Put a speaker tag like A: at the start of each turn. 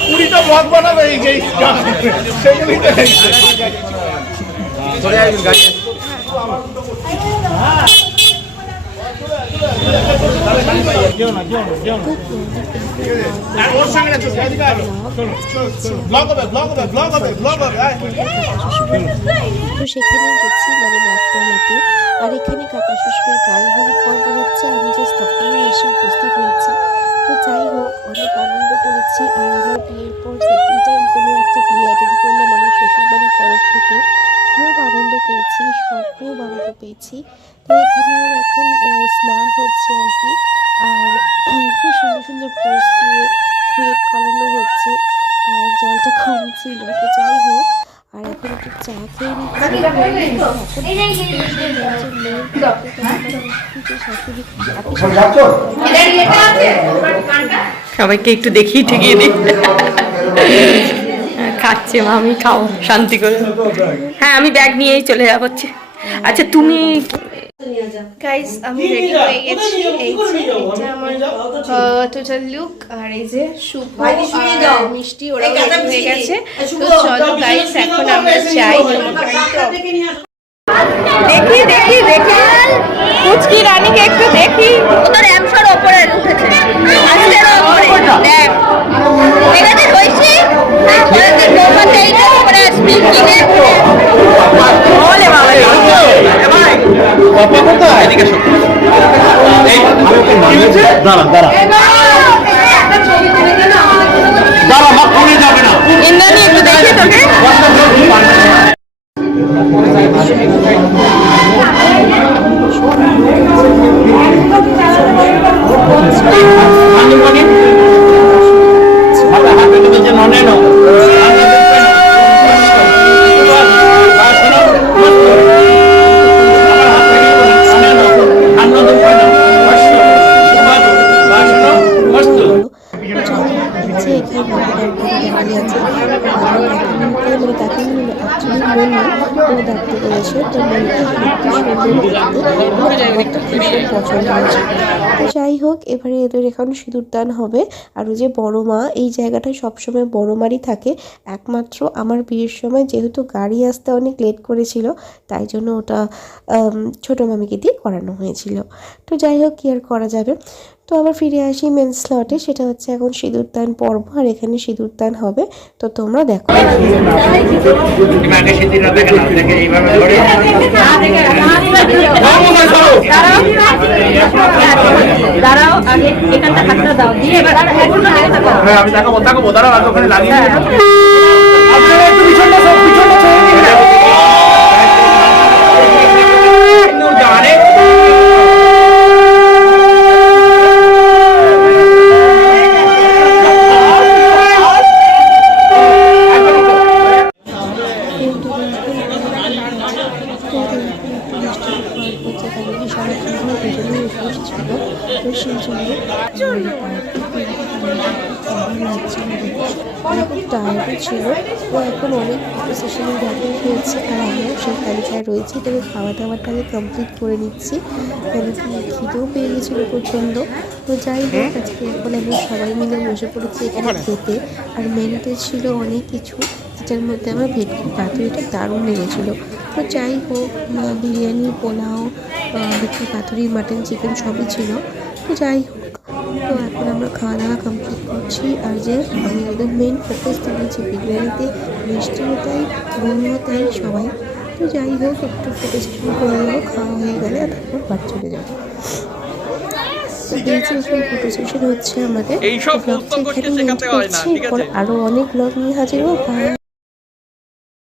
A: কুড়িটা ব্লগ বানাবে এই যে সেগুলি তো ওর সঙ্গে না চলো এদিকে আয় ব্লগ হবে ব্লগ হবে ব্লগ হবে ব্লগ হবে আয়।
B: তো সেখানে গেছি মানে নাট্যমাতে আর এখানে কাকা শ্বশুরের গায়ে হলুদ পর্ব হচ্ছে আমি জাস্ট তখনই এসে উপস্থিত হয়েছি। তো যাই হোক, অনেক আনন্দ করেছি আর আমার বিয়ের পর সেকেন্ড টাইম কোনো একটা বিয়ে অ্যাটেন্ড করলাম আমার শ্বশুরবাড়ির তরফ থেকে। খুব আনন্দ পেয়েছি খুব আনন্দ পেয়েছি। তো এখানে এখন স্নান হচ্ছে আর কি। আর খুব সুন্দর সুন্দর পোজ দিয়ে ক্রিয়েট করানো হচ্ছে। আর জলটা কম ছিল, তো যাই হোক। আর এখন একটু চা খেয়ে
C: সবাইকে একটু দেখি ঠেকিয়ে দিই খাচ্ছে মা আমি খাও শান্তি করে হ্যাঁ আমি ব্যাগ নিয়েই চলে যাব আচ্ছা তুমি
D: গাইস আমি রেডি হয়ে গেছি। এই যে এটা আমার টোটাল লুক আর এই যে শুভ আর মিষ্টি ওরা রেডি হয়ে গেছে। তো চলো গাইস এখন আমরা যাই।
C: দেখি দেখি দেখি। কুচকি রানীকে একটু দেখি। ওদের ইন্দ্রাণী
B: দাঁড়িয়ে আছে। তাকে ও তো পছন্দ হয়েছে। তো যাই হোক, এবারে এদের এখন সিঁদুরদান হবে। আর ওই যে বড় মা, এই জায়গাটা সবসময় বড় মারই থাকে। একমাত্র আমার বিয়ের সময় যেহেতু গাড়ি আসতে অনেক লেট করেছিল, তাই জন্য ওটা ছোটো মামিকে দিয়ে করানো হয়েছিল। তো যাই হোক, কি আর করা যাবে? তো আবার ফিরে আসি মেন স্লটে সেটা হচ্ছে এখন সিঁদুরদান পর্ব আর এখানে সিঁদুরদান হবে। তো তোমরা দেখো।
C: দাঁড়াও আগে এখানটা হাতটা দাও দিয়ে এবার
A: হ্যাঁ আমি তাকাবো তাকাবো দাঁড়াও ওখানে লাগিয়ে
B: টায়ার্ডও ছিল। ও এখন অনেক ফটো সেশনে ব্যাটিং হয়েছে আর আমিও সেই তালিকায় রয়েছি। তবে খাওয়া দাওয়াটাকে কমপ্লিট করে নিচ্ছি। কেন কি খিদেও পেয়ে গেছিল প্রচণ্ড। তো যাই হোক আজকে এখন আমরা সবাই মিলে বসে পড়েছি এখানে খেতে। আর মেনুতে ছিল অনেক কিছু যেটার মধ্যে আমার ভেটকি পাতুরিটা দারুণ লেগেছিলো। তো যাই হোক বিরিয়ানি পোলাও ভেটকি পাতুরি মাটন চিকেন সবই ছিল। তো যাই হোক তো এখন আমরা খাওয়া দাওয়া কমপ্লিট করছি। আর যে আমি ওদের মেন ফোকাস দিয়েছি বিরিয়ানিতে মিষ্টিও তাই বোনও তাই সবাই। তো যাই হোক একটু সেশন করে নেব খাওয়া হয়ে গেলে আর তারপর বাড়ি চলে যাব। ফটো হচ্ছে আমাদের? আরও অনেক ব্লগ নিয়ে হাজির বাই